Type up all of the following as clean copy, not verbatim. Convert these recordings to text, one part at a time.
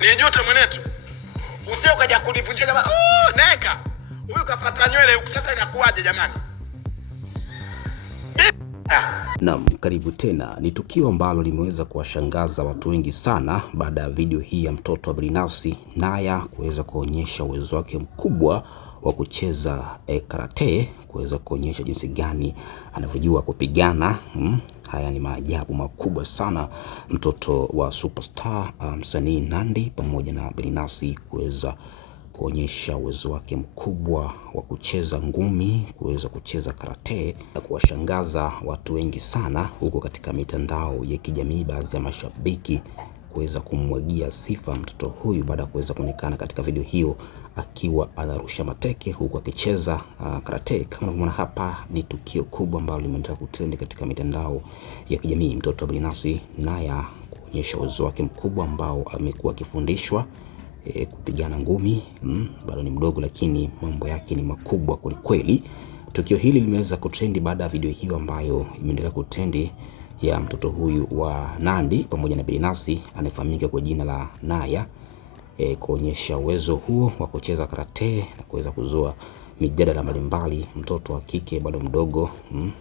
Ni Jute mwenetu. Usije ukaja kunivunjia jamani. Neka. Huyu kafuata nywele huku sasa inakuaje jamani? Naam, karibu tena. Ni tukio ambalo limeweza kuwashangaza watu wengi sana baada ya video hii ya mtoto wa Billnass Naya kuweza kuonyesha uwezo wake mkubwa wa kucheza karate, kuweza kuonyesha jinsi gani anavyojua kupigana. Haya ni maajabu makubwa sana. Mtoto wa superstar msanii Nandy pamoja na Billnass kuweza kuonyesha uwezo wake mkubwa wa kucheza ngumi, kuweza kucheza karate na kuwashangaza watu wengi sana huko katika mitandao ya kijamii. Baadhi ya mashabiki kuweza kumwagia sifa mtoto huyu baada ya kuweza kuonekana katika video hiyo akiwa anarusha mateke huku akicheza karate. Kama unavyoona hapa, ni tukio kubwa ambalo limeendelea kutrend katika mitandao ya kijamii. Mtoto wa Billnass Naya kuonyesha uwezo wake mkubwa ambao amekuwa akifundishwa kupigana ngumi. Bado ni mdogo lakini mambo yake ni makubwa kweli. Tukio hili limeweza kutrendi baada ya video hiyo ambayo imeendelea kutrendi ya mtoto huyu wa Nandy pamoja na Billnass anayefahamika kwa jina la Naya kuonyesha uwezo huo wa kucheza karate na kuweza kuzua mijadala mbalimbali. Mtoto wa kike bado mdogo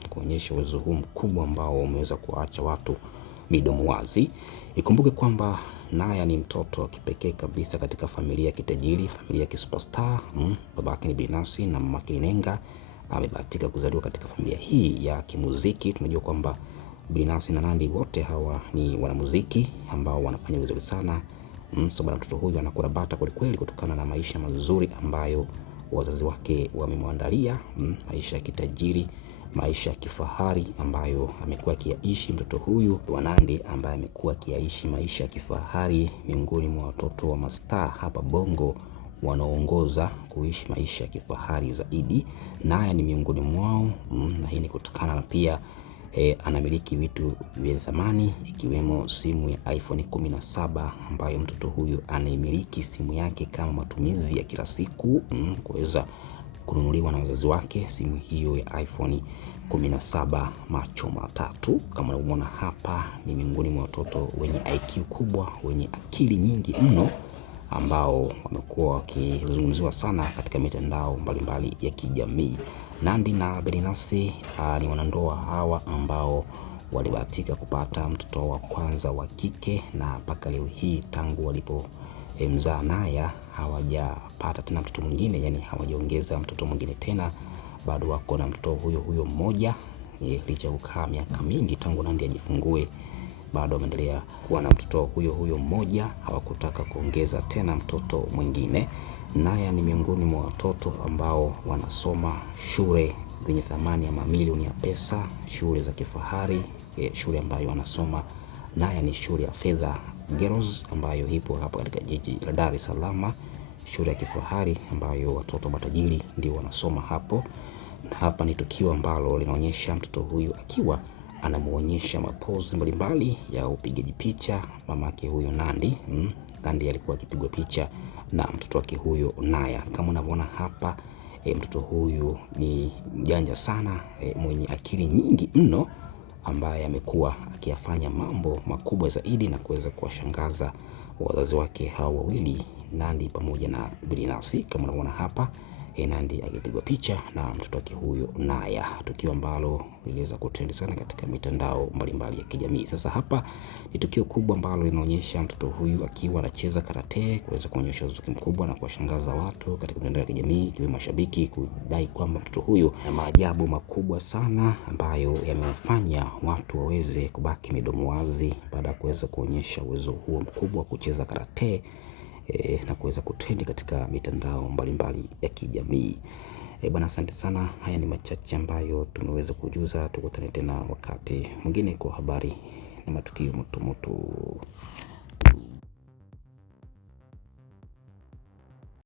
kuonyesha uwezo huu mkubwa ambao umeweza kuacha watu midomo wazi. Ikumbuke kwamba Naya ni mtoto wa kipekee kabisa katika familia ya kitajiri, familia ya kisuperstar. Babake ni Billnass na mamake ni Nenga. Amebahatika kuzaliwa katika familia hii ya kimuziki. Tunajua kwamba Billnass na Nandy wote hawa ni wanamuziki ambao wanafanya vizuri sana. Sababu mtoto huyu anakuwa bata kweli kutokana na maisha mazuri ambayo wazazi wake wamemwandalia, maisha ya kitajiri, maisha ya kifahari ambayo amekuwa akiishi mtoto huyu wa Nandy, ambaye amekuwa akiishi maisha ya kifahari miongoni mwa watoto wa mastaa hapa Bongo wanaoongoza kuishi maisha ya kifahari zaidi. Naya ni miongoni mwao, na hii ni kutokana na pia anamiliki vitu vya thamani ikiwemo simu ya iPhone 17 ambayo mtoto huyu anaimiliki simu yake kama matumizi ya kila siku, kuweza kununuliwa na wazazi wake. Simu hiyo ya iPhone 17 macho matatu kama unavyoona hapa, ni miongoni mwa watoto wenye IQ kubwa, wenye akili nyingi mno ambao wamekuwa wakizungumziwa sana katika mitandao mbalimbali ya kijamii. Nandy na Billnass ni wanandoa hawa ambao walibahatika kupata mtoto wa kwanza wa kike, na mpaka leo hii tangu walipo mzaa Naya hawajapata tena mtoto mwingine, yani hawajaongeza mtoto mwingine tena. Bado wako na mtoto huyo mmoja, licha kukaa miaka mingi tangu Nandy ajifungue, bado wameendelea kuwa na mtoto huyo mmoja, hawakutaka kuongeza tena mtoto mwingine. Naya ni miongoni mwa watoto ambao wanasoma shule zenye thamani ya mamilioni ya pesa, shule za kifahari. Shule ambayo wanasoma Naya ni shule ya Fedha Girls ambayo ipo hapa katika jiji la Dar es Salaam, shule ya kifahari ambayo watoto matajiri ndio wanasoma hapo. Na hapa ni tukio ambalo linaonyesha mtoto huyu akiwa anamuonyesha mapozi mbalimbali ya upigaji picha mamake huyo Nandy. Nandy alikuwa akipigwa picha na mtoto wake huyo Naya. Kama unavyoona hapa, mtoto huyu ni mjanja sana, mwenye akili nyingi mno, ambaye amekuwa akiyafanya mambo makubwa zaidi na kuweza kuwashangaza wazazi wake hawa wawili, Nandy pamoja na Billnass. Kama unavyoona hapa, Nandy akipigwa picha na mtoto wake huyo Naya, tukio ambalo liliweza kutrend sana katika mitandao mbalimbali ya kijamii. Sasa hapa ni tukio kubwa ambalo linaonyesha mtoto huyu akiwa anacheza karate, kuweza kuonyesha uwezo mkubwa na kuwashangaza watu katika mitandao ya kijamii, ikiwemo mashabiki kudai kwamba mtoto huyu na maajabu makubwa sana ambayo yamewafanya watu waweze kubaki midomo wazi baada ya kuweza kuonyesha uwezo huo mkubwa wa kucheza karate na kuweza kutrendi katika mitandao mbalimbali ya kijamii. Bwana, asante sana. Haya ni machache ambayo tumeweza kujuza. Tukutane tena wakati mwingine kwa habari na matukio moto.